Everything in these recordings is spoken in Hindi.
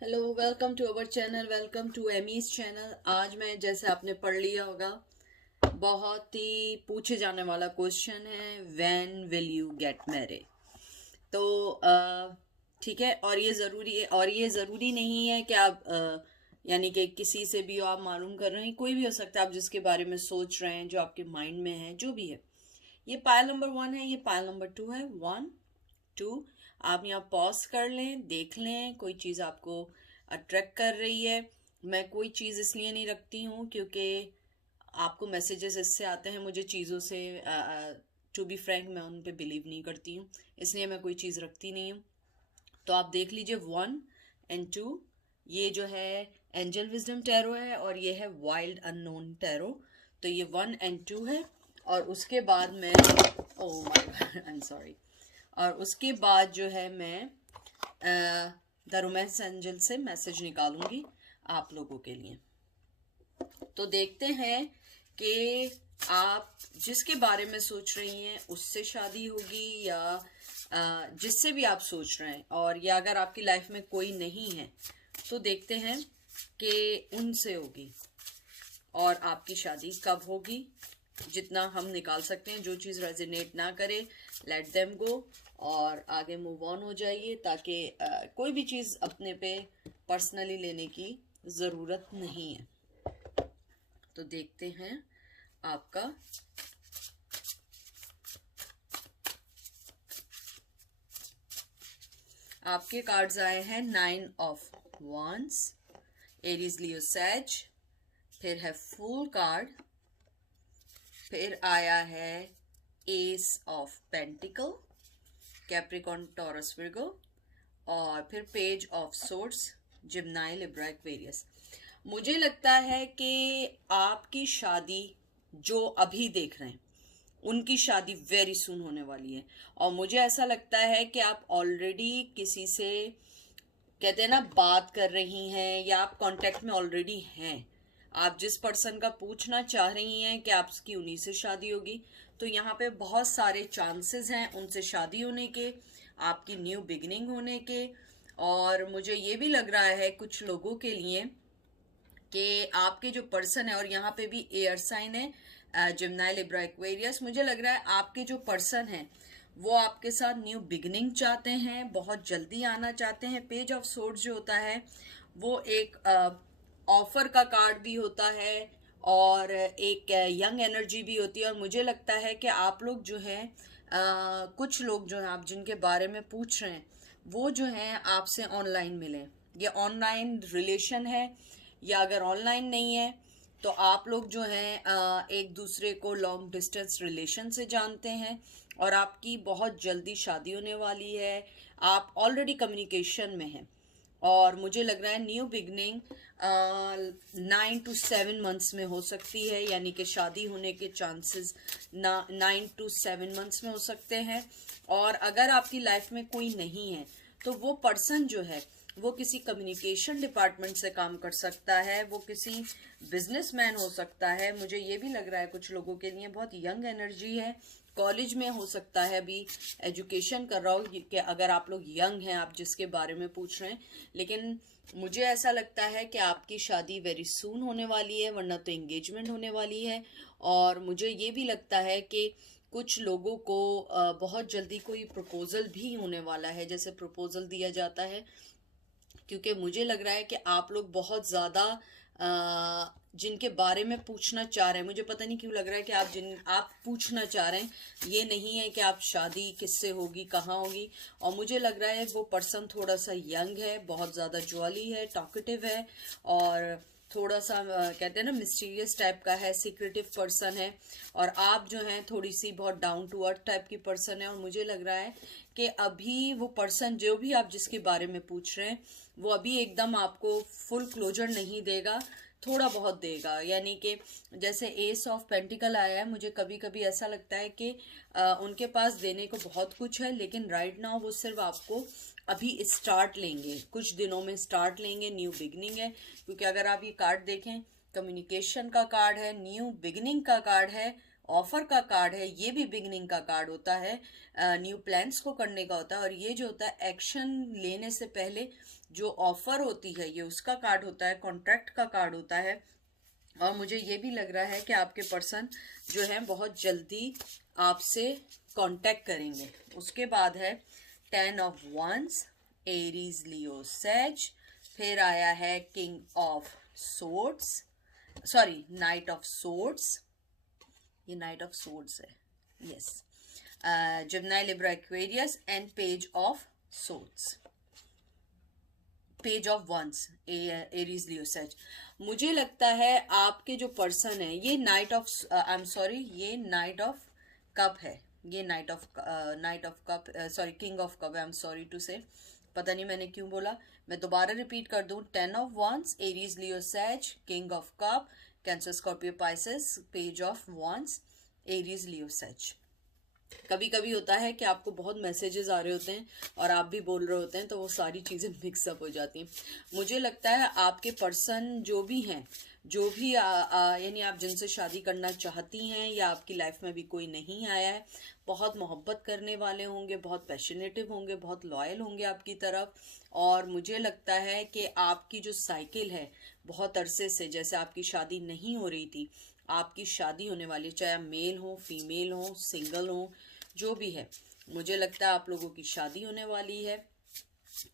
Hello, welcome to our channel, welcome to Amy's channel. आज मैं, जैसे आपने पढ़ लिया होगा, बहुत ही पूछे जाने वाला क्वेश्चन है, when will you get married. तो ठीक है। और ये ज़रूरी है, और ये ज़रूरी नहीं है कि आप यानी कि किसी से भी हो, आप मालूम कर रहे हैं, कोई भी हो सकता है, आप जिसके बारे में सोच रहे हैं, जो आपके माइंड में है, जो भी है। ये पायल नंबर 1 है, ये पायल नंबर 2 है। 1 2। आप यहाँ पॉज कर लें, देख लें कोई चीज़ आपको अट्रैक्ट कर रही है। मैं कोई चीज़ इसलिए नहीं रखती हूँ क्योंकि आपको मैसेजेस इससे आते हैं, मुझे चीज़ों से टू बी फ्रैंक मैं उन पे बिलीव नहीं करती हूँ, इसलिए मैं कोई चीज़ रखती नहीं हूँ। तो आप देख लीजिए 1 एंड 2। ये जो है एंजल विजडम टैरो है और ये है वाइल्ड अननोन टैरो। तो ये 1 एंड 2 है। और उसके बाद मैं, oh my I am sorry, और उसके बाद जो है मैं द रोमांस एंजल से मैसेज निकालूंगी आप लोगों के लिए। तो देखते हैं कि आप जिसके बारे में सोच रही हैं उससे शादी होगी या जिससे भी आप सोच रहे हैं, और या अगर आपकी लाइफ में कोई नहीं है तो देखते हैं कि उनसे होगी और आपकी शादी कब होगी। जितना हम निकाल सकते हैं, जो चीज़ रेजोनेट ना करे लेट देम गो और आगे मूव ऑन हो जाइए, ताकि कोई भी चीज़ अपने पे पर्सनली लेने की ज़रूरत नहीं है। तो देखते हैं आपका। आपके कार्ड्स आए हैं 9 ऑफ वंस, एरीज लियो सैज, फिर है फूल कार्ड, फिर आया है ace of pentacle, Capricorn Taurus Virgo, और फिर page of swords, Gemini Libra Aquarius. मुझे लगता है कि आपकी शादी जो अभी देख रहे हैं उनकी शादी वेरी सून होने वाली है। और मुझे ऐसा लगता है कि आप ऑलरेडी किसी से, कहते हैं ना, बात कर रही हैं या आप कांटेक्ट में ऑलरेडी हैं। आप जिस पर्सन का पूछना चाह रही हैं कि आपकी उन्हीं से शादी होगी, तो यहाँ पे बहुत सारे चांसेस हैं उनसे शादी होने के, आपकी न्यू बिगिनिंग होने के। और मुझे ये भी लग रहा है कुछ लोगों के लिए कि आपके जो पर्सन है, और यहाँ पे भी एयर साइन है, जिम्नाई लिब्रा एक्वेरियस, मुझे लग रहा है आपके जो पर्सन है वो आपके साथ न्यू बिगनिंग चाहते हैं, बहुत जल्दी आना चाहते हैं। पेज ऑफ सोर्ड्स जो होता है वो एक ऑफर का कार्ड भी होता है और एक यंग एनर्जी भी होती है। और मुझे लगता है कि आप लोग जो हैं, कुछ लोग जो हैं आप जिनके बारे में पूछ रहे हैं, वो जो हैं आपसे ऑनलाइन मिले। ये ऑनलाइन रिलेशन है, या अगर ऑनलाइन नहीं है तो आप लोग जो हैं एक दूसरे को लॉन्ग डिस्टेंस रिलेशन से जानते हैं और आपकी बहुत जल्दी शादी होने वाली है। आप ऑलरेडी कम्युनिकेशन में हैं और मुझे लग रहा है न्यू बिगनिंग 9 to 7 मंथ्स में हो सकती है, यानी कि शादी होने के चांसेस 9 to 7 मंथ्स में हो सकते हैं। और अगर आपकी लाइफ में कोई नहीं है तो वो पर्सन जो है वो किसी कम्युनिकेशन डिपार्टमेंट से काम कर सकता है, वो किसी बिजनेसमैन हो सकता है। मुझे ये भी लग रहा है कुछ लोगों के लिए बहुत यंग एनर्जी है, कॉलेज में हो सकता है, अभी एजुकेशन कर रहा हो कि अगर आप लोग यंग हैं, आप जिसके बारे में पूछ रहे हैं। लेकिन मुझे ऐसा लगता है कि आपकी शादी वेरी सून होने वाली है, वरना तो एंगेजमेंट होने वाली है। और मुझे ये भी लगता है कि कुछ लोगों को बहुत जल्दी कोई प्रपोजल भी होने वाला है, जैसे प्रपोजल दिया जाता है। क्योंकि मुझे लग रहा है कि आप लोग बहुत ज़्यादा जिनके बारे में पूछना चाह रहे हैं, मुझे पता नहीं क्यों लग रहा है कि आप पूछना चाह रहे हैं, ये नहीं है कि आप शादी किससे होगी, कहाँ होगी। और मुझे लग रहा है वो पर्सन थोड़ा सा यंग है, बहुत ज़्यादा ज्वाली है, टॉकेटिव है, और थोड़ा सा कहते हैं ना मिस्टीरियस टाइप का है, सीक्रेटिव पर्सन है। और आप जो हैं थोड़ी सी बहुत डाउन टू अर्थ टाइप की पर्सन है। और मुझे लग रहा है कि अभी वो पर्सन जो भी आप जिसके बारे में पूछ रहे हैं वो अभी एकदम आपको फुल क्लोजर नहीं देगा, थोड़ा बहुत देगा। यानी कि जैसे एस ऑफ पेंटिकल आया है, मुझे कभी कभी ऐसा लगता है कि उनके पास देने को बहुत कुछ है, लेकिन राइट नाउ वो सिर्फ आपको अभी स्टार्ट लेंगे, कुछ दिनों में स्टार्ट लेंगे, न्यू बिगनिंग है। क्योंकि अगर आप ये कार्ड देखें, कम्युनिकेशन का कार्ड है, न्यू बिगनिंग का कार्ड है, ऑफर का कार्ड है, ये भी बिगनिंग का कार्ड होता है, न्यू प्लान्स को करने का होता है। और ये जो होता है एक्शन लेने से पहले जो ऑफर होती है ये उसका कार्ड होता है, कॉन्ट्रैक्ट का कार्ड होता है। और मुझे ये भी लग रहा है कि आपके पर्सन जो है बहुत जल्दी आपसे कांटेक्ट करेंगे। उसके बाद है 10 of wands, Aries, Leo, Sag. फिर आया है king of swords, sorry knight of swords, ये नाइट ऑफ सोर्ड्स है, yes. Gemini, Libra, Aquarius and page of swords, page of wands, Aries, Leo, Sag. मुझे लगता है आपके जो पर्सन है ये knight of, I am sorry, ये नाइट ऑफ कप है, ये knight of cup, sorry king of cup, I am sorry to say, पता नहीं मैंने क्यों बोला। मैं दोबारा रिपीट कर दूं, 10 of wands, Aries, Leo, Sag, king of cup, Cancer, Scorpio, Pisces, page of wands, Aries, Leo, Sag. कभी कभी होता है कि आपको बहुत मैसेजेस आ रहे होते हैं और आप भी बोल रहे होते हैं, तो वो सारी चीज़ें मिक्सअप हो जाती हैं। मुझे लगता है आपके पर्सन जो भी हैं, जो भी यानी आप जिनसे शादी करना चाहती हैं या आपकी लाइफ में भी कोई नहीं आया है, बहुत मोहब्बत करने वाले होंगे, बहुत पैशनेटिव होंगे, बहुत लॉयल होंगे आपकी तरफ। और मुझे लगता है कि आपकी जो साइकिल है बहुत अरसे से, जैसे आपकी शादी नहीं हो रही थी, आपकी शादी होने वाली, चाहे आप मेल हो, फीमेल हो, सिंगल हो, जो भी है, मुझे लगता है आप लोगों की शादी होने वाली है।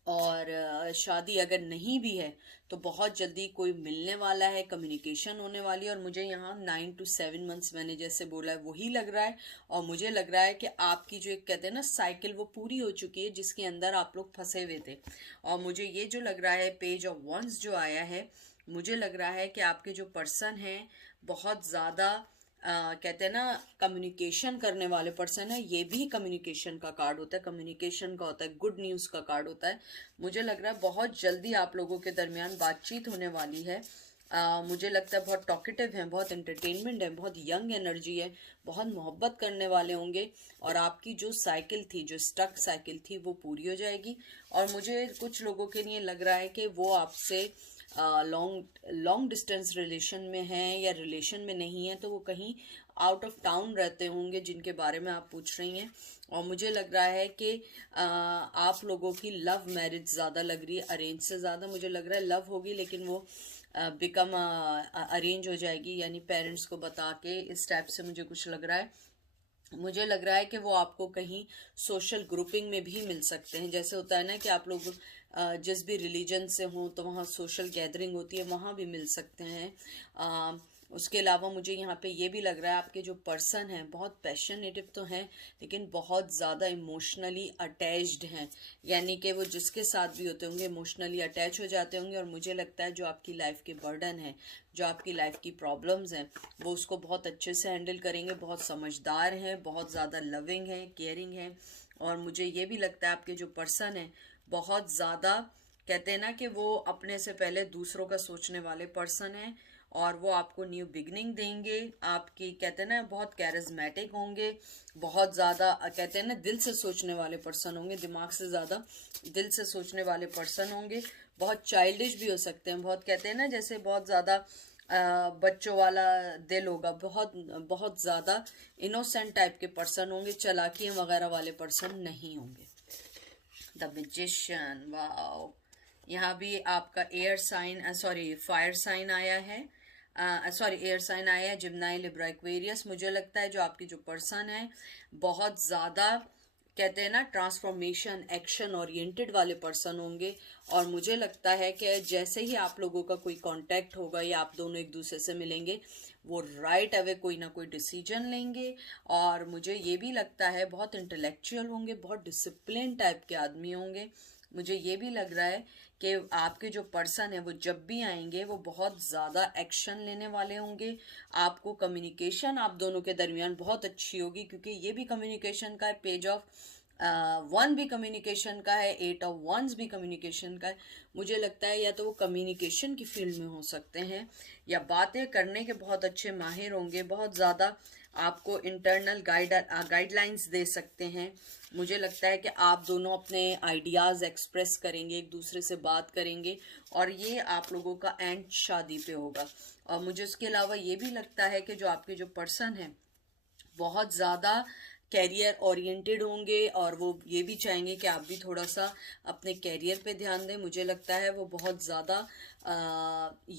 और शादी अगर नहीं भी है तो बहुत जल्दी कोई मिलने वाला है, कम्युनिकेशन होने वाली है। और मुझे यहाँ 9 to 7 मंथ्स मैंने जैसे बोला है वही लग रहा है। और मुझे लग रहा है कि आपकी जो एक कहते हैं ना साइकिल, वो पूरी हो चुकी है जिसके अंदर आप लोग फंसे हुए थे। और मुझे ये जो लग रहा है, पेज ऑफ वंस जो आया है, मुझे लग रहा है कि आपके जो पर्सन हैं बहुत ज़्यादा कहते हैं ना कम्युनिकेशन करने वाले पर्सन है। ये भी कम्युनिकेशन का कार्ड होता है, कम्युनिकेशन का होता है, गुड न्यूज़ का कार्ड होता है। मुझे लग रहा है बहुत जल्दी आप लोगों के दरमियान बातचीत होने वाली है। मुझे लगता है बहुत टॉकेटिव हैं, बहुत एंटरटेनमेंट है, बहुत यंग एनर्जी है, बहुत मोहब्बत करने वाले होंगे। और आपकी जो साइकिल थी, जो स्टक साइकिल थी, वो पूरी हो जाएगी। और मुझे कुछ लोगों के लिए लग रहा है कि वो आपसे लॉन्ग डिस्टेंस रिलेशन में हैं या रिलेशन में नहीं है, तो वो कहीं आउट ऑफ टाउन रहते होंगे जिनके बारे में आप पूछ रही हैं। और मुझे लग रहा है कि आप लोगों की लव मैरिज ज़्यादा लग रही है, अरेंज से ज़्यादा। मुझे लग रहा है लव होगी लेकिन वो बिकम अरेंज हो जाएगी, यानी पेरेंट्स को बता के, इस टाइप से मुझे कुछ लग रहा है। मुझे लग रहा है कि वो आपको कहीं सोशल ग्रुपिंग में भी मिल सकते हैं। जैसे होता है ना कि आप लोग जिस भी रिलीजन से हों तो वहाँ सोशल गैदरिंग होती है, वहाँ भी मिल सकते हैं। उसके अलावा मुझे यहाँ पे ये भी लग रहा है आपके जो पर्सन हैं बहुत पैशनेटिव तो हैं लेकिन बहुत ज़्यादा इमोशनली अटैच्ड हैं, यानी कि वो जिसके साथ भी होते होंगे इमोशनली अटैच हो जाते होंगे। और मुझे लगता है जो आपकी लाइफ के बर्डन है, जो आपकी लाइफ की प्रॉब्लम्स हैं, वो उसको बहुत अच्छे से हैंडल करेंगे, बहुत समझदार हैं, बहुत ज़्यादा लविंग हैं, केयरिंग हैं। और मुझे ये भी लगता है आपके जो पर्सन हैं बहुत ज़्यादा कहते हैं ना कि वो अपने से पहले दूसरों का सोचने वाले पर्सन हैं। और वो आपको न्यू बिगनिंग देंगे। आपकी कहते हैं ना बहुत कैरिज्मेटिक होंगे, बहुत ज़्यादा कहते हैं ना दिल से सोचने वाले पर्सन होंगे, दिमाग से ज़्यादा दिल से सोचने वाले पर्सन होंगे। बहुत चाइल्डिश भी हो सकते हैं, बहुत कहते हैं ना जैसे बहुत ज़्यादा बच्चों वाला दिल होगा, बहुत बहुत ज़्यादा इनोसेंट टाइप के पर्सन होंगे, चालाकियाँ वगैरह वाले पर्सन नहीं होंगे। द मैजिशियन, वाओ, यहाँ भी आपका air sign, sorry fire sign आया है, सॉरी एयर साइन आया है, जिम्नाई, लिब्रा, एक्वेरियस। मुझे लगता है जो आपकी जो पर्सन है बहुत ज़्यादा कहते हैं ना ट्रांसफॉर्मेशन, एक्शन ओरिएंटेड वाले पर्सन होंगे। और मुझे लगता है कि जैसे ही आप लोगों का कोई कांटेक्ट होगा या आप दोनों एक दूसरे से मिलेंगे, वो राइट अवे कोई ना कोई डिसीजन लेंगे। और मुझे ये भी लगता है बहुत इंटेलेक्चुअल होंगे, बहुत डिसिप्लिन टाइप के आदमी होंगे। मुझे ये भी लग रहा है कि आपके जो पर्सन है वो जब भी आएंगे वो बहुत ज़्यादा एक्शन लेने वाले होंगे। आपको कम्युनिकेशन आप दोनों के दरमियान बहुत अच्छी होगी, क्योंकि ये भी कम्युनिकेशन का है, पेज ऑफ वन भी कम्युनिकेशन का है, 8 ऑफ वंस भी कम्युनिकेशन का है। मुझे लगता है या तो वो कम्युनिकेशन की फील्ड में हो सकते हैं या बातें करने के बहुत अच्छे माहिर होंगे, बहुत ज़्यादा आपको इंटरनल गाइडलाइंस दे सकते हैं। मुझे लगता है कि आप दोनों अपने आइडियाज़ एक्सप्रेस करेंगे, एक दूसरे से बात करेंगे, और ये आप लोगों का एंड शादी पे होगा। और मुझे उसके अलावा ये भी लगता है कि जो आपके जो पर्सन हैं बहुत ज़्यादा कैरियर ओरिएंटेड होंगे और वो ये भी चाहेंगे कि आप भी थोड़ा सा अपने कैरियर पे ध्यान दें। मुझे लगता है वो बहुत ज़्यादा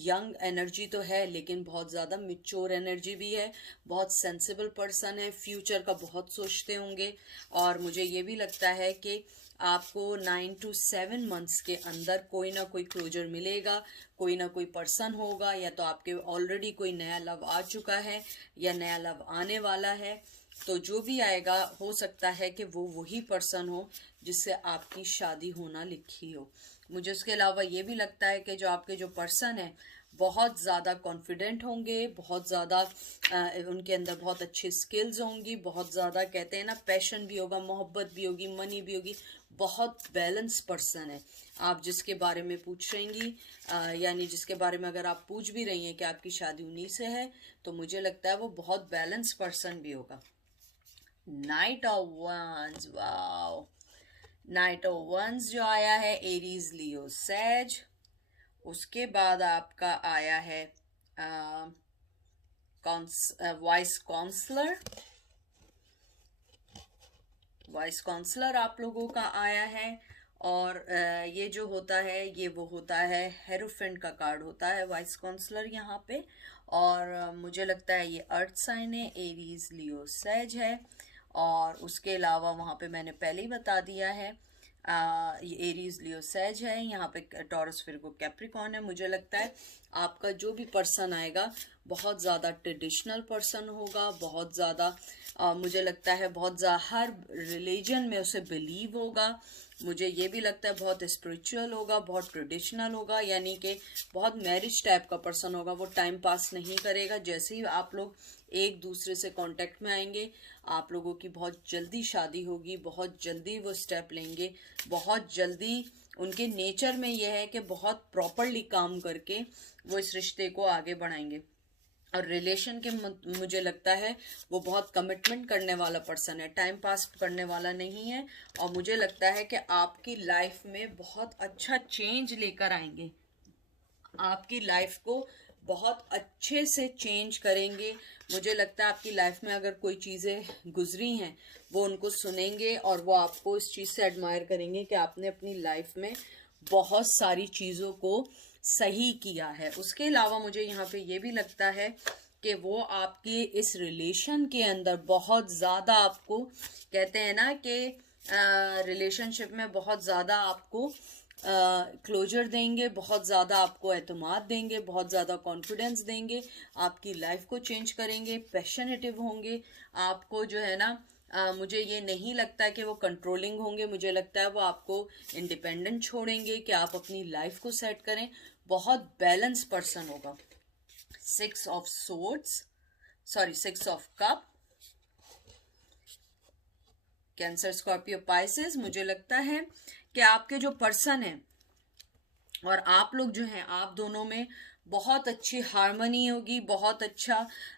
यंग एनर्जी तो है, लेकिन बहुत ज़्यादा मैच्योर एनर्जी भी है, बहुत सेंसिबल पर्सन है, फ्यूचर का बहुत सोचते होंगे। और मुझे ये भी लगता है कि आपको 9 to 7 मंथ्स के अंदर कोई ना कोई क्लोजर मिलेगा, कोई ना कोई पर्सन होगा, या तो आपके ऑलरेडी कोई नया लव आ चुका है या नया लव आने वाला है। तो जो भी आएगा हो सकता है कि वो वही पर्सन हो जिससे आपकी शादी होना लिखी हो। मुझे उसके अलावा ये भी लगता है कि जो आपके जो पर्सन है बहुत ज़्यादा कॉन्फिडेंट होंगे, बहुत ज़्यादा उनके अंदर बहुत अच्छी स्किल्स होंगी, बहुत ज़्यादा कहते हैं ना पैशन भी होगा, मोहब्बत भी होगी, मनी भी होगी, बहुत बैलेंस पर्सन है। आप जिसके बारे में पूछ रहेंगी यानी जिसके बारे में अगर आप पूछ भी रही हैं कि आपकी शादी उन्हीं से है, तो मुझे लगता है वो बहुत बैलेंस पर्सन भी होगा। Knight of wands, wow, knight of wands जो आया है एरीज लियो सैज। उसके बाद आपका आया है वॉइस काउंसलर। वॉइस काउंसलर आप लोगों का आया है। और ये जो होता है ये वो होता है हेरोफेंट का कार्ड होता है वॉइस काउंसलर यहाँ पे। और मुझे लगता है ये अर्थ साइन है, एरीज लियो सैज है। और उसके अलावा वहाँ पे मैंने पहले ही बता दिया है ये एरीज लियो सैज है, यहाँ पे टॉरस विर्गो कैप्रिकॉर्न है। मुझे लगता है आपका जो भी पर्सन आएगा बहुत ज़्यादा ट्रेडिशनल पर्सन होगा, बहुत ज़्यादा मुझे लगता है बहुत ज़्यादा हर रिलीजन में उसे बिलीव होगा। मुझे ये भी लगता है बहुत स्पिरिचुअल होगा, बहुत ट्रेडिशनल होगा, यानी कि बहुत मैरिज टाइप का पर्सन होगा। वो टाइम पास नहीं करेगा, जैसे ही आप लोग एक दूसरे से कांटेक्ट में आएंगे आप लोगों की बहुत जल्दी शादी होगी, बहुत जल्दी वो स्टेप लेंगे, बहुत जल्दी उनके नेचर में यह है कि बहुत प्रॉपरली काम करके वो इस रिश्ते को आगे बढ़ाएंगे। और रिलेशन के मुझे लगता है वो बहुत कमिटमेंट करने वाला पर्सन है, टाइम पास करने वाला नहीं है। और मुझे लगता है कि आपकी लाइफ में बहुत अच्छा चेंज लेकर आएंगे, आपकी लाइफ को बहुत अच्छे से चेंज करेंगे। मुझे लगता है आपकी लाइफ में अगर कोई चीज़ें गुजरी हैं वो उनको सुनेंगे और वो आपको इस चीज़ से एडमायर करेंगे कि आपने अपनी लाइफ में बहुत सारी चीज़ों को सही किया है। उसके अलावा मुझे यहाँ पे ये भी लगता है कि वो आपके इस रिलेशन के अंदर बहुत ज़्यादा आपको कहते हैं ना कि रिलेशनशिप में बहुत ज़्यादा आपको क्लोजर देंगे, बहुत ज़्यादा आपको एतमाद देंगे, बहुत ज़्यादा कॉन्फिडेंस देंगे, आपकी लाइफ को चेंज करेंगे, पैशनेटिव होंगे। आपको जो है ना मुझे ये नहीं लगता कि वो कंट्रोलिंग होंगे, मुझे लगता है वो आपको इंडिपेंडेंट छोड़ेंगे कि आप अपनी लाइफ को सेट करें। बहुत बैलेंस पर्सन होगा। 6 of swords, sorry 6 of cup, Cancer, Scorpio, Pisces. मुझे लगता है कि आपके जो पर्सन है और आप लोग जो हैं, आप दोनों में बहुत अच्छी हार्मनी होगी, बहुत अच्छा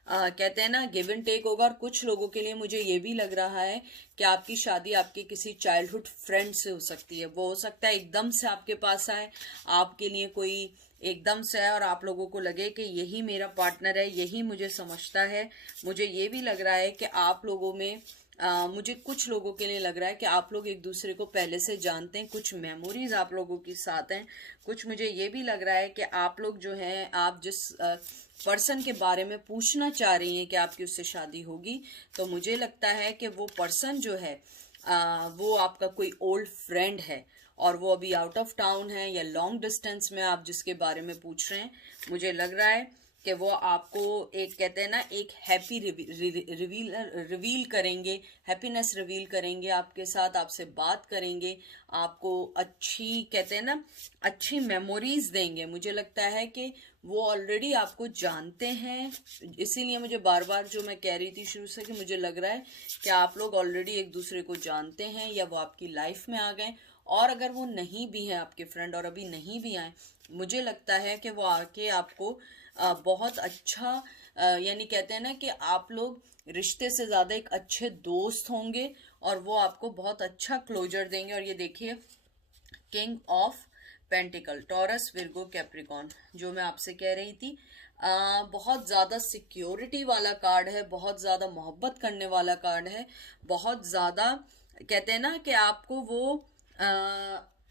कहते हैं ना गिव एंड टेक होगा। और कुछ लोगों के लिए मुझे ये भी लग रहा है कि आपकी शादी आपके किसी चाइल्डहुड फ्रेंड से हो सकती है। वो हो सकता है एकदम से आपके पास आए, आपके लिए कोई एकदम से है और आप लोगों को लगे कि यही मेरा पार्टनर है, यही मुझे समझता है। मुझे ये भी लग रहा है कि आप लोगों में मुझे कुछ लोगों के लिए लग रहा है कि आप लोग एक दूसरे को पहले से जानते हैं, कुछ मेमोरीज आप लोगों के साथ हैं। कुछ मुझे ये भी लग रहा है कि आप लोग जो हैं, आप जिस पर्सन के बारे में पूछना चाह रही हैं कि आपकी उससे शादी होगी, तो मुझे लगता है कि वो पर्सन जो है वो आपका कोई ओल्ड फ्रेंड है और वो अभी आउट ऑफ टाउन है या लॉन्ग डिस्टेंस में आप जिसके बारे में पूछ रहे हैं। मुझे लग रहा है कि वो आपको एक कहते हैं ना एक हैप्पी रिवील करेंगे, हैप्पीनेस रिवील करेंगे आपके साथ, आपसे बात करेंगे, आपको अच्छी कहते हैं ना अच्छी मेमोरीज देंगे। मुझे लगता है कि वो ऑलरेडी आपको जानते हैं, इसीलिए मुझे बार बार जो मैं कह रही थी शुरू से कि मुझे लग रहा है कि आप लोग ऑलरेडी एक दूसरे को जानते हैं या वो आपकी लाइफ में आ गए। और अगर वो नहीं भी हैं आपके फ्रेंड और अभी नहीं भी आए, मुझे लगता है कि वो आके आपको बहुत अच्छा यानी कहते हैं ना कि आप लोग रिश्ते से ज़्यादा एक अच्छे दोस्त होंगे और वो आपको बहुत अच्छा क्लोजर देंगे। और ये देखिए king of pentacle, taurus, Virgo, Capricorn, जो मैं आपसे कह रही थी। बहुत ज़्यादा सिक्योरिटी वाला कार्ड है, बहुत ज़्यादा मोहब्बत करने वाला कार्ड है, बहुत ज़्यादा कहते हैं ना कि आपको वो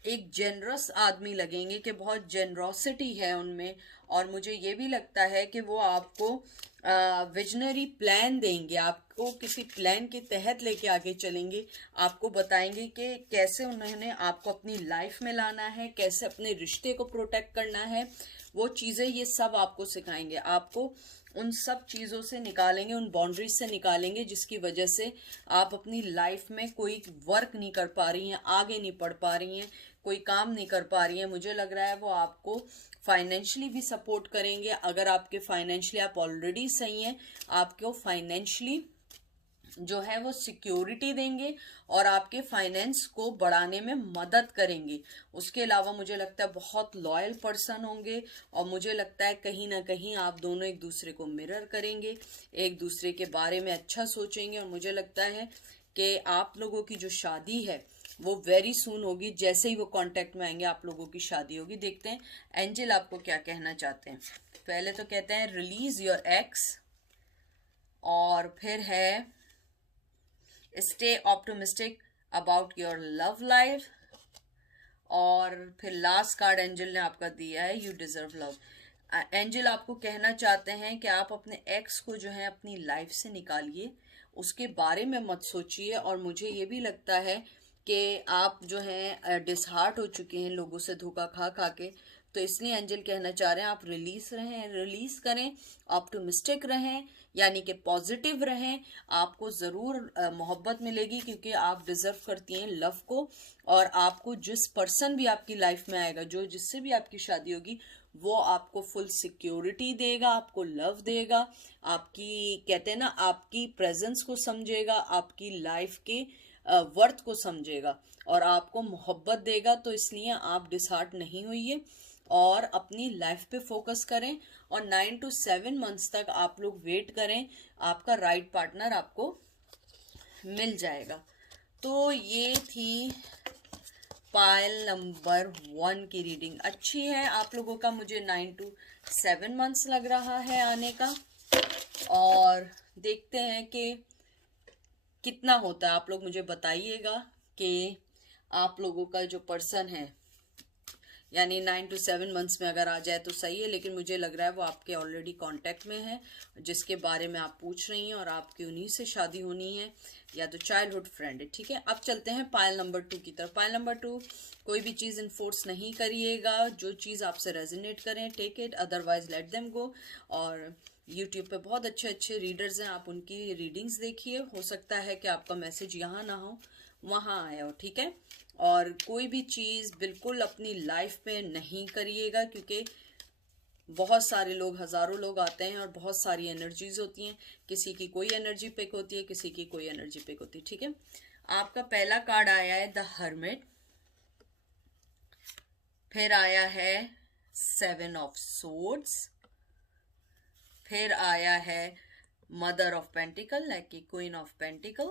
एक जेनरस आदमी लगेंगे, कि बहुत जेनरोसिटी है उनमें। और मुझे ये भी लगता है कि वो आपको विजनरी प्लान देंगे, आपको किसी प्लान के तहत लेके आगे चलेंगे, आपको बताएंगे कि कैसे उन्होंने आपको अपनी लाइफ में लाना है, कैसे अपने रिश्ते को प्रोटेक्ट करना है। वो चीज़ें ये सब आपको सिखाएंगे, आपको उन सब चीज़ों से निकालेंगे, उन बाउंड्रीज से निकालेंगे जिसकी वजह से आप अपनी लाइफ में कोई वर्क नहीं कर पा रही हैं, आगे नहीं बढ़ पा रही हैं, कोई काम नहीं कर पा रही हैं। मुझे लग रहा है वो आपको फाइनेंशियली भी सपोर्ट करेंगे। अगर आपके फाइनेंशियली आप ऑलरेडी सही हैं, आपको फाइनेंशियली जो है वो सिक्योरिटी देंगे और आपके फाइनेंस को बढ़ाने में मदद करेंगे। उसके अलावा मुझे लगता है बहुत लॉयल पर्सन होंगे, और मुझे लगता है कहीं ना कहीं आप दोनों एक दूसरे को मिरर करेंगे, एक दूसरे के बारे में अच्छा सोचेंगे। और मुझे लगता है कि आप लोगों की जो शादी है वो वेरी सून होगी, जैसे ही वो कांटेक्ट में आएंगे आप लोगों की शादी होगी। देखते हैं एंजल आपको क्या कहना चाहते हैं। पहले तो कहते हैं रिलीज योर एक्स, और फिर है stay optimistic about your love life, और फिर लास्ट कार्ड एंजल ने आपका दिया है यू डिजर्व लव। एंजल आपको कहना चाहते हैं कि आप अपने एक्स को जो है अपनी लाइफ से निकालिए, उसके बारे में मत सोचिए। और मुझे ये भी लगता है कि आप जो हैं डिसहार्ट हो चुके हैं लोगों से धोखा खा खा के, तो इसलिए एंजल कहना चाह रहे हैं आप रिलीज करें, ऑप्टिमिस्टिक रहें, यानी कि पॉजिटिव रहें। आपको ज़रूर मोहब्बत मिलेगी, क्योंकि आप डिज़र्व करती हैं लव को। और आपको जिस पर्सन भी आपकी लाइफ में आएगा, जो जिससे भी आपकी शादी होगी, वो आपको फुल सिक्योरिटी देगा, आपको लव देगा, आपकी कहते हैं ना आपकी प्रेजेंस को समझेगा, आपकी लाइफ के वर्थ को समझेगा और आपको मोहब्बत देगा। तो इसलिए आप डिसहार्ट नहीं होइए और अपनी लाइफ पे फोकस करें, और 9 to 7 मंथ्स तक आप लोग वेट करें, आपका राइट पार्टनर आपको मिल जाएगा। तो ये थी पायल नंबर 1 की रीडिंग। अच्छी है आप लोगों का, मुझे 9 to 7 मंथ्स लग रहा है आने का, और देखते हैं कि कितना होता है। आप लोग मुझे बताइएगा कि आप लोगों का जो पर्सन है, यानी 9 to 7 मंथ्स में अगर आ जाए तो सही है, लेकिन मुझे लग रहा है वो आपके ऑलरेडी कांटेक्ट में है, जिसके बारे में आप पूछ रही हैं, और आपकी उन्हीं से शादी होनी है, या तो चाइल्डहुड फ्रेंड है। ठीक है, अब चलते हैं पायल नंबर 2 की तरफ। पायल नंबर 2, कोई भी चीज़ इन्फोर्स नहीं करिएगा, जो चीज़ आपसे रेजोनेट करें take it, otherwise let them go. और यूट्यूब पे बहुत अच्छे अच्छे रीडर्स हैं, आप उनकी रीडिंग्स देखिए, हो सकता है कि आपका मैसेज यहाँ ना हो वहाँ आया हो। ठीक है, और कोई भी चीज़ बिल्कुल अपनी लाइफ पे नहीं करिएगा, क्योंकि बहुत सारे लोग, हज़ारों लोग आते हैं और बहुत सारी एनर्जीज होती हैं, किसी की कोई एनर्जी पिक होती है, किसी की कोई एनर्जी पिक होती है। ठीक है, आपका पहला कार्ड आया है द हर्मिट, फिर आया है 7 ऑफ सोर्ड्स, फिर आया है मदर ऑफ पेंटिकल लाइक की क्वीन ऑफ पेंटिकल,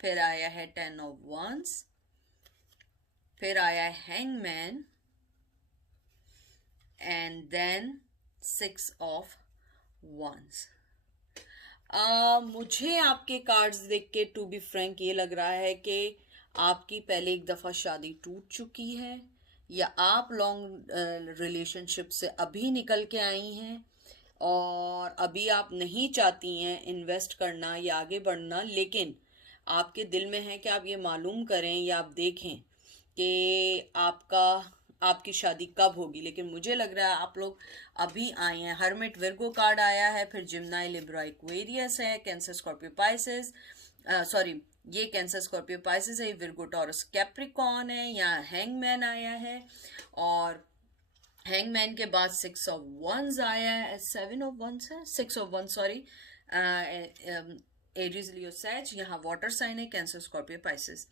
फिर आया है 10 ऑफ wands, फिर आया है hangman, and then 6 of wands। मुझे आपके कार्ड्स देख के टू बी फ्रैंक ये लग रहा है कि आपकी पहले एक दफ़ा शादी टूट चुकी है, या आप लॉन्ग रिलेशनशिप से अभी निकल के आई हैं, और अभी आप नहीं चाहती हैं इन्वेस्ट करना या आगे बढ़ना, लेकिन आपके दिल में है कि आप ये मालूम करें या आप देखें कि आपकी शादी कब होगी। लेकिन मुझे लग रहा है आप लोग अभी आए हैं। हर्मिट विर्गो कार्ड आया है, फिर जिम्नाई लिब्रा एक्वेरियस है, कैंसर स्कॉर्पियो पाइसेस, सॉरी ये कैंसर स्कॉर्पियो पाइसेस है, विर्गो टॉरस कैप्रिकॉन है, यहाँ हैंगमैन आया है, और हैंगमैन के बाद 6 ऑफ wands आया है, 7 ऑफ wands है, 6 of wands sorry, Aries Leo सैज, यहाँ वाटर साइन है, कैंसर स्कॉर्पियो पाइसेस।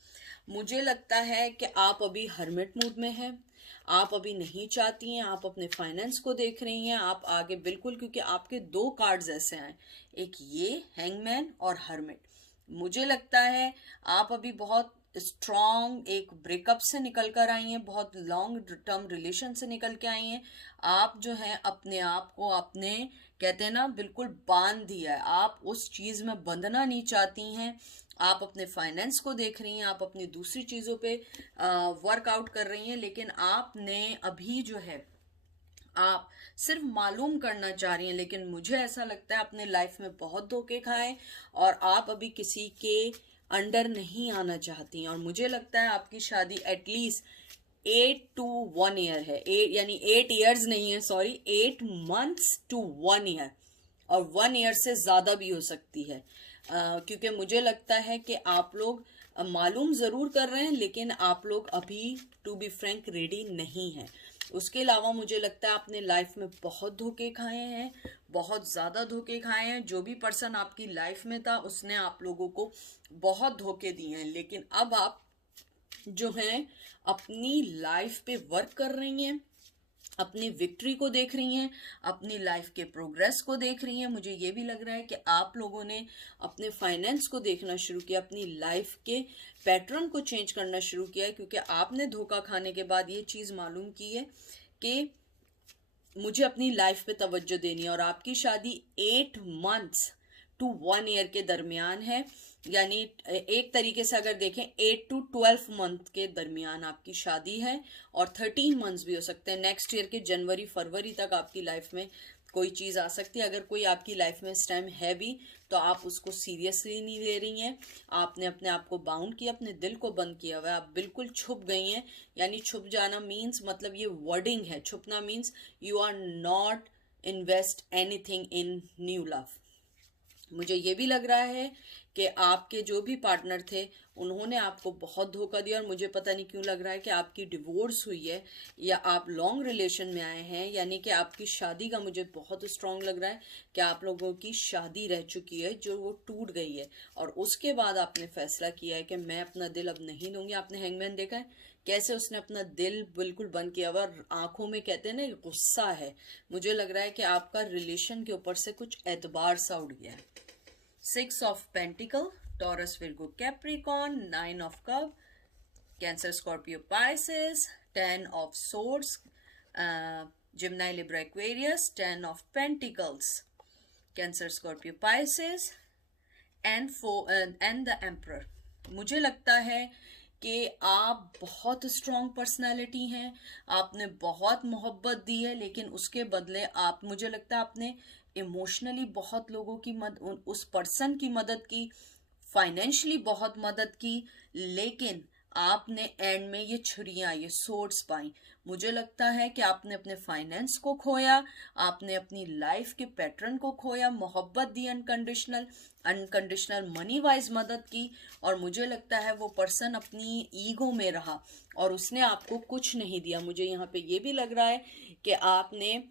मुझे लगता है कि आप अभी हर्मिट मूड में हैं, आप अभी नहीं चाहती हैं, आप अपने फाइनेंस को देख रही हैं, आप आगे बिल्कुल, क्योंकि आपके 2 कार्ड्स ऐसे आए, एक ये हैंगमैन और हर्मिट। मुझे लगता है आप अभी बहुत स्ट्रॉन्ग एक ब्रेकअप से निकल कर आई हैं, बहुत लॉन्ग टर्म रिलेशन से निकल के आई हैं। आप जो है अपने आप को आपने कहते हैं ना बिल्कुल बांध दिया है, आप उस चीज़ में बंधना नहीं चाहती हैं। आप अपने फाइनेंस को देख रही हैं, आप अपनी दूसरी चीज़ों पे वर्कआउट कर रही हैं, लेकिन आपने अभी जो है आप सिर्फ मालूम करना चाह रही हैं। लेकिन मुझे ऐसा लगता है आपने लाइफ में बहुत धोखे खाए और आप अभी किसी के अंडर नहीं आना चाहती हैं। और मुझे लगता है आपकी शादी एटलीस्ट 8 to 1 ईयर है, यानी 8 ईयर्स नहीं है, सॉरी 8 months to 1 ईयर, और 1 ईयर से ज़्यादा भी हो सकती है। क्योंकि मुझे लगता है कि आप लोग मालूम ज़रूर कर रहे हैं, लेकिन आप लोग अभी टू बी फ्रैंक रेडी नहीं हैं। उसके अलावा मुझे लगता है आपने लाइफ में बहुत धोखे खाए हैं, बहुत ज़्यादा धोखे खाए हैं। जो भी पर्सन आपकी लाइफ में था उसने आप लोगों को बहुत धोखे दिए हैं, लेकिन अब आप जो हैं अपनी लाइफ पे वर्क कर रही हैं, अपनी विक्ट्री को देख रही हैं, अपनी लाइफ के प्रोग्रेस को देख रही हैं। मुझे ये भी लग रहा है कि आप लोगों ने अपने फाइनेंस को देखना शुरू किया, अपनी लाइफ के पैटर्न को चेंज करना शुरू किया है, क्योंकि आपने धोखा खाने के बाद ये चीज़ मालूम की है कि मुझे अपनी लाइफ पे तवज्जो देनी है। और आपकी शादी 8 months to 1 ईयर के दरमियान है, यानी एक तरीके से अगर देखें 8 to 12 मंथ के दरमियान आपकी शादी है, और 13 मंथ्स भी हो सकते हैं। नेक्स्ट ईयर के जनवरी फरवरी तक आपकी लाइफ में कोई चीज़ आ सकती है। अगर कोई आपकी लाइफ में इस टाइम है भी तो आप उसको सीरियसली नहीं ले रही हैं। आपने अपने आप को बाउंड किया, अपने दिल को बंद किया हुआ है, आप बिल्कुल छुप गई हैं। यानी छुप जाना मीन्स, मतलब ये वर्डिंग है, छुपना means you are not invest anything in new love. मुझे ये भी लग रहा है कि आपके जो भी पार्टनर थे उन्होंने आपको बहुत धोखा दिया, और मुझे पता नहीं क्यों लग रहा है कि आपकी डिवोर्स हुई है या आप लॉन्ग रिलेशन में आए हैं, यानी कि आपकी शादी का मुझे बहुत स्ट्रांग लग रहा है कि आप लोगों की शादी रह चुकी है जो वो टूट गई है, और उसके बाद आपने फैसला किया है कि मैं अपना दिल अब नहीं दूंगी। आपने हैंगमैन देखा है कैसे उसने अपना दिल बिल्कुल बंद किया हुआ, आंखों में कहते हैं ना गुस्सा है। मुझे लग रहा है कि आपका रिलेशन के ऊपर से कुछ एतबार सा उड़ गया है। 6 of Pentacle, Taurus, Virgo, Capricorn, 9 of Cup, Cancer, Scorpio, Pisces, 10 of Swords, Gemini, Libra, Aquarius, 10 of Pentacles, Cancer, Scorpio, Pisces, and the Emperor। मुझे लगता है कि आप बहुत स्ट्रॉन्ग पर्सनालिटी हैं, आपने बहुत मोहब्बत दी है, लेकिन उसके बदले आप, मुझे लगता है आपने इमोशनली बहुत लोगों की उस पर्सन की मदद की, फाइनेंशियली बहुत मदद की, लेकिन आपने एंड में ये छुरियां, ये सोर्ड्स पाई। मुझे लगता है कि आपने अपने फाइनेंस को खोया, आपने अपनी लाइफ के पैटर्न को खोया, मोहब्बत दी अनकंडीशनल मनी वाइज मदद की, और मुझे लगता है वो पर्सन अपनी ईगो में रहा और उसने आपको कुछ नहीं दिया। मुझे यहाँ पे ये भी लग रहा है कि आपने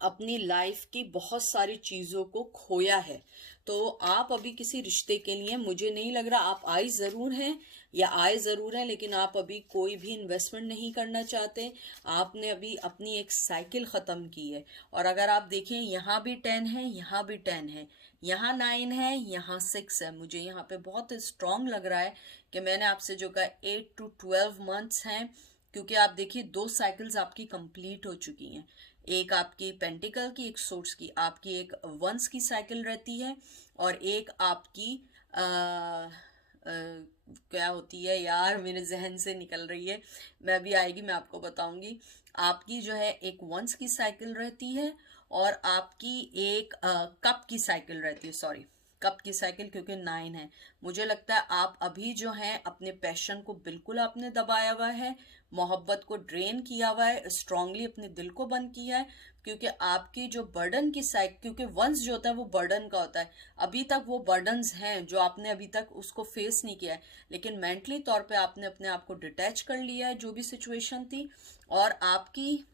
अपनी लाइफ की बहुत सारी चीज़ों को खोया है। तो आप अभी किसी रिश्ते के लिए, मुझे नहीं लग रहा, आप आए ज़रूर हैं या आए ज़रूर हैं, लेकिन आप अभी कोई भी इन्वेस्टमेंट नहीं करना चाहते। आपने अभी अपनी एक साइकिल ख़त्म की है। और अगर आप देखें यहाँ भी 10 है, यहाँ भी 10 है, यहाँ 9 है, यहाँ 6 है। मुझे यहाँ पे बहुत स्ट्रॉन्ग लग रहा है कि मैंने आपसे जो कहा 8 to 12 मंथ्स हैं, क्योंकि आप देखिए 2 साइकिल्स आपकी कंप्लीट हो चुकी हैं। एक आपकी पेंटिकल की, एक सोर्ट्स की, आपकी एक वंस की साइकिल रहती है, और एक आपकी क्या होती है यार, मेरे जहन से निकल रही है, मैं अभी आएगी मैं आपको बताऊंगी। आपकी जो है एक वंस की साइकिल रहती है, और आपकी एक कप की साइकिल रहती है, सॉरी कप की साइकिल, क्योंकि 9 है। मुझे लगता है आप अभी जो है अपने पैशन को बिल्कुल आपने दबाया हुआ है, मोहब्बत को ड्रेन किया हुआ है, स्ट्रांगली अपने दिल को बंद किया है, क्योंकि आपकी जो बर्डन की साइकिल, क्योंकि वंस जो होता है वो बर्डन का होता है, अभी तक वो बर्डन्स हैं जो आपने अभी तक उसको फेस नहीं किया है, लेकिन मेंटली तौर पे आपने अपने आप को डिटैच कर लिया है जो भी सिचुएशन थी। और आपकी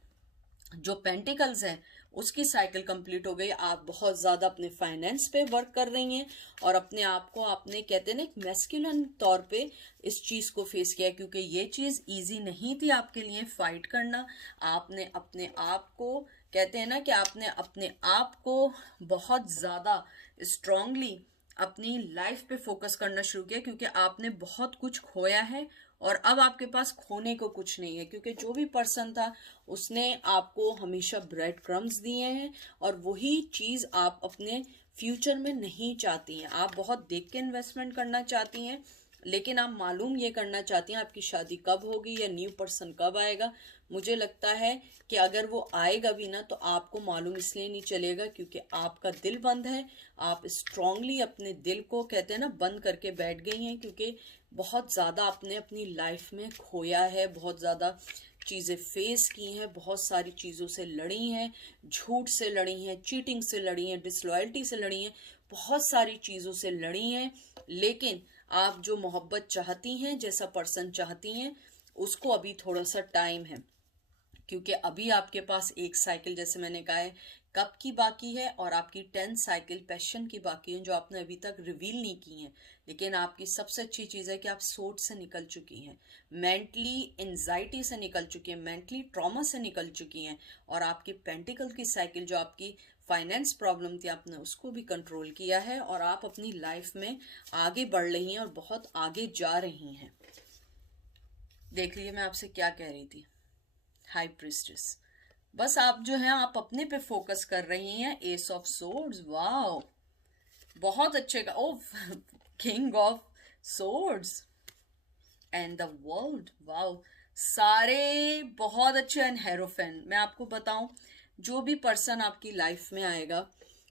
जो पेंटिकल्स हैं उसकी साइकिल कंप्लीट हो गई। आप बहुत ज़्यादा अपने फाइनेंस पे वर्क कर रही हैं, और अपने आप को आपने, कहते हैं ना, एक मैस्कुलिन तौर पे इस चीज़ को फेस किया, क्योंकि ये चीज़ इजी नहीं थी आपके लिए फाइट करना। आपने अपने आप को, कहते हैं ना कि आपने अपने आप को बहुत ज़्यादा स्ट्रांगली अपनी लाइफ पे फोकस करना शुरू किया, क्योंकि आपने बहुत कुछ खोया है और अब आपके पास खोने को कुछ नहीं है, क्योंकि जो भी पर्सन था उसने आपको हमेशा ब्रेड क्रम्स दिए हैं और वही चीज आप अपने फ्यूचर में नहीं चाहती हैं। आप बहुत देख के इन्वेस्टमेंट करना चाहती हैं, लेकिन आप मालूम ये करना चाहती हैं आपकी शादी कब होगी या न्यू पर्सन कब आएगा। मुझे लगता है कि अगर वो आएगा भी ना तो आपको मालूम इसलिए नहीं चलेगा क्योंकि आपका दिल बंद है। आप स्ट्रांगली अपने दिल को, कहते हैं ना, बंद करके बैठ गई हैं, क्योंकि बहुत ज़्यादा आपने अपनी लाइफ में खोया है, बहुत ज़्यादा चीज़ें फेस की हैं, बहुत सारी चीज़ों से लड़ी हैं, झूठ से लड़ी हैं, चीटिंग से लड़ी हैं, डिसलॉयल्टी से लड़ी हैं, बहुत सारी चीज़ों से लड़ी हैं। लेकिन आप जो मोहब्बत चाहती हैं, जैसा पर्सन चाहती हैं, उसको अभी थोड़ा सा टाइम है, क्योंकि अभी आपके पास एक साइकिल, जैसे मैंने कहा है, कब की बाकी है और आपकी 10 साइकिल पैशन की बाकी है, जो आपने अभी तक रिवील नहीं की हैं। लेकिन आपकी सबसे अच्छी चीज़ है कि आप सोच से निकल चुकी हैं, मेंटली एंजाइटी से निकल चुकी हैं, मेंटली ट्रॉमा से निकल चुकी हैं, और आपकी पेंटिकल की साइकिल, जो आपकी फाइनेंस प्रॉब्लम थी, आपने उसको भी कंट्रोल किया है और आप अपनी लाइफ में आगे बढ़ रही हैं और बहुत आगे जा रही हैं। देख लीजिए मैं आपसे क्या कह रही थी, हाई प्रिस्टेस। बस आप जो है आप अपने पे फोकस कर रही हैं। एस ऑफ सोर्ड्स, वाओ, बहुत अच्छे का। Oh, king of swords and the world, wow, सारे बहुत अच्छे। एंड हेरोफेन, मैं आपको बताऊं, जो भी पर्सन आपकी लाइफ में आएगा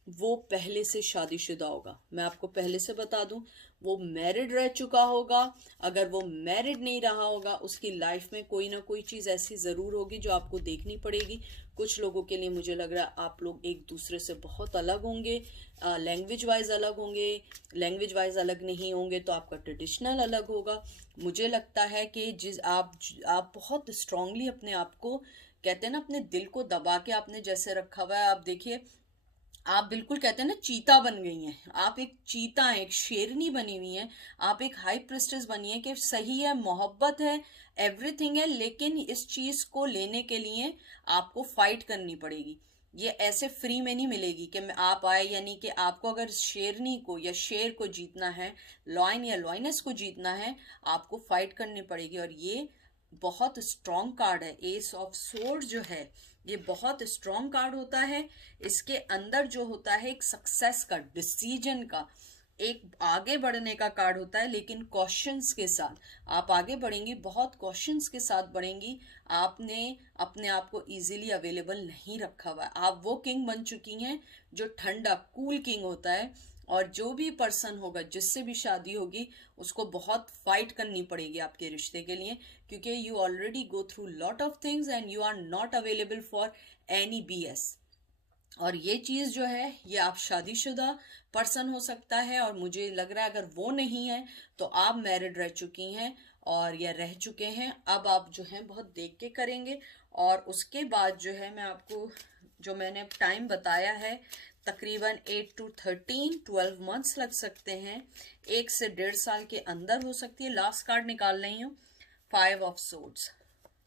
वो पहले से शादीशुदा होगा। मैं आपको पहले से बता दूं, वो मैरिड रह चुका होगा। अगर वो मैरिड नहीं रहा होगा, उसकी लाइफ में कोई ना कोई चीज़ ऐसी ज़रूर होगी जो आपको देखनी पड़ेगी। कुछ लोगों के लिए मुझे लग रहा है आप लोग एक दूसरे से बहुत अलग होंगे, लैंग्वेज वाइज अलग होंगे। लैंग्वेज वाइज अलग नहीं होंगे तो आपका ट्रेडिशनल अलग होगा। मुझे लगता है कि आप बहुत स्ट्रांगली अपने आप को, कहते हैं ना, अपने दिल को दबा के आपने जैसे रखा हुआ है। आप देखिए, आप बिल्कुल, कहते हैं ना, चीता बन गई हैं। आप एक चीता हैं, एक शेरनी बनी हुई हैं। आप एक हाई प्रिस्टेस बनी है कि सही है, मोहब्बत है, एवरीथिंग है, लेकिन इस चीज को लेने के लिए आपको फाइट करनी पड़ेगी। ये ऐसे फ्री में नहीं मिलेगी कि मैं आप आए, यानी कि आपको अगर शेरनी को या शेर को जीतना है, लॉयन या लॉयनेस को जीतना है, आपको फाइट करनी पड़ेगी। और ये बहुत स्ट्रॉन्ग कार्ड है। एस ऑफ सोर्ड जो है, ये बहुत स्ट्रॉन्ग कार्ड होता है। इसके अंदर जो होता है एक सक्सेस का, डिसीजन का, एक आगे बढ़ने का कार्ड होता है, लेकिन कॉशंस के साथ आप आगे बढ़ेंगी, बहुत कॉशंस के साथ बढ़ेंगी। आपने अपने आप को इजीली अवेलेबल नहीं रखा हुआ है। आप वो किंग बन चुकी हैं जो ठंडा, कूल किंग होता है। और जो भी पर्सन होगा, जिससे भी शादी होगी, उसको बहुत फाइट करनी पड़ेगी आपके रिश्ते के लिए, क्योंकि you already go through lot of things and you are not available for any BS। और ये चीज जो है, ये आप शादीशुदा पर्सन हो सकता है, और मुझे लग रहा है अगर वो नहीं है तो आप मैरिड रह चुकी हैं और या रह चुके हैं। अब आप जो है बहुत देख के करेंगे। और उसके बाद जो है, मैं आपको जो मैंने टाइम बताया है, तकरीबन 8 to 13 12 मंथ्स लग सकते हैं, 1 से 1.5 साल के अंदर हो सकती है। लास्ट कार्ड निकाल रही हूँ, 5 ऑफ सोर्ड्स।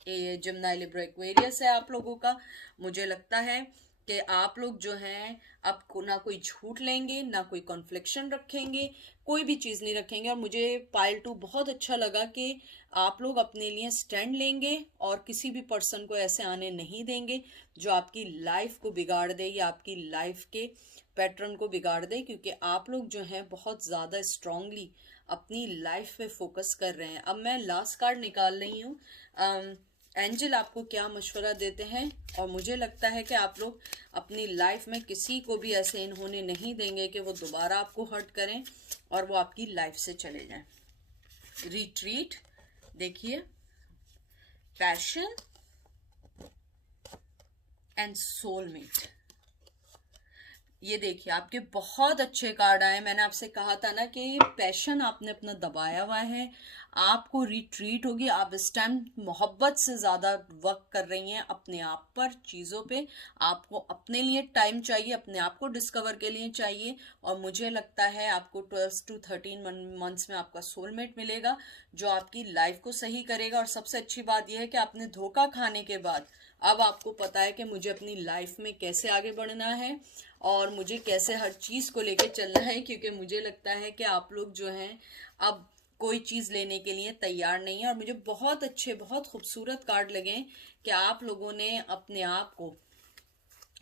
ये जिम्नाई लिब्रा एक्वेरियस है आप लोगों का। मुझे लगता है कि आप लोग जो हैं अब ना कोई झूठ लेंगे, ना कोई कॉन्फ्लिक्शन रखेंगे, कोई भी चीज़ नहीं रखेंगे। और मुझे पाइल 2 बहुत अच्छा लगा कि आप लोग अपने लिए स्टैंड लेंगे और किसी भी पर्सन को ऐसे आने नहीं देंगे जो आपकी लाइफ को बिगाड़ दे या आपकी लाइफ के पैटर्न को बिगाड़ दे, क्योंकि आप लोग जो हैं बहुत ज़्यादा स्ट्रांगली अपनी लाइफ पे फोकस कर रहे हैं। अब मैं लास्ट कार्ड निकाल रही हूँ, एंजल आपको क्या मशवरा देते हैं। और मुझे लगता है कि आप लोग अपनी लाइफ में किसी को भी ऐसे इन्होंने नहीं देंगे कि वो दोबारा आपको हर्ट करें और वो आपकी लाइफ से चले जाएं। रिट्रीट, देखिए, पैशन एंड सोलमेट। ये देखिए, आपके बहुत अच्छे कार्ड आए। मैंने आपसे कहा था ना कि पैशन आपने अपना दबाया हुआ है, आपको रिट्रीट होगी। आप इस टाइम मोहब्बत से ज़्यादा वर्क कर रही हैं अपने आप पर, चीज़ों पे। आपको अपने लिए टाइम चाहिए, अपने आप को डिस्कवर के लिए चाहिए। और मुझे लगता है आपको 12 to 13 मंथ्स में आपका सोलमेट मिलेगा जो आपकी लाइफ को सही करेगा। और सबसे अच्छी बात यह है कि आपने धोखा खाने के बाद अब आपको पता है कि मुझे अपनी लाइफ में कैसे आगे बढ़ना है और मुझे कैसे हर चीज़ को लेके चलना है, क्योंकि मुझे लगता है कि आप लोग जो हैं अब कोई चीज़ लेने के लिए तैयार नहीं है। और मुझे बहुत अच्छे, बहुत खूबसूरत कार्ड लगे कि आप लोगों ने अपने आप को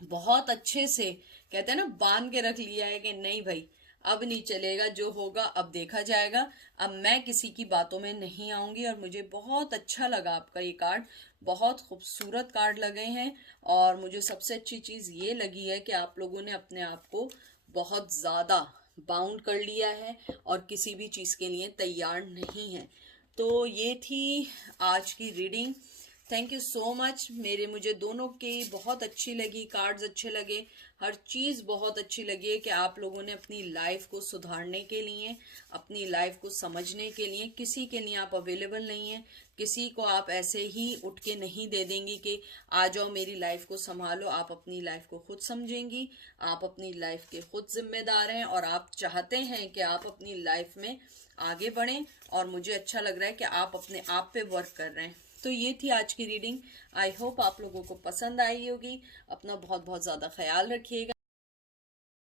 बहुत अच्छे से, कहते हैं ना, बांध के रख लिया है कि नहीं भाई अब नहीं चलेगा, जो होगा अब देखा जाएगा, अब मैं किसी की बातों में नहीं आऊंगी। और मुझे बहुत अच्छा लगा आपका ये कार्ड, बहुत खूबसूरत कार्ड लगे हैं। और मुझे सबसे अच्छी चीज़ ये लगी है कि आप लोगों ने अपने आप को बहुत ज़्यादा बाउंड कर लिया है और किसी भी चीज़ के लिए तैयार नहीं है। तो ये थी आज की reading. Thank you so much. मुझे दोनों की बहुत अच्छी लगी, कार्ड्स अच्छे लगे, हर चीज़ बहुत अच्छी लगी है कि आप लोगों ने अपनी लाइफ को सुधारने के लिए, अपनी लाइफ को समझने के लिए, किसी के लिए आप अवेलेबल नहीं है, किसी को आप ऐसे ही उठ के नहीं दे देंगी कि आ जाओ मेरी लाइफ को संभालो। आप अपनी लाइफ को खुद समझेंगी, आप अपनी लाइफ के खुद जिम्मेदार हैं और आप चाहते हैं कि आप अपनी लाइफ में आगे बढ़ें। और मुझे अच्छा लग रहा है कि आप अपने आप पे वर्क कर रहे हैं। तो ये थी आज की रीडिंग। आई होप आप लोगों को पसंद आई होगी। अपना बहुत बहुत ज़्यादा ख्याल रखिएगा।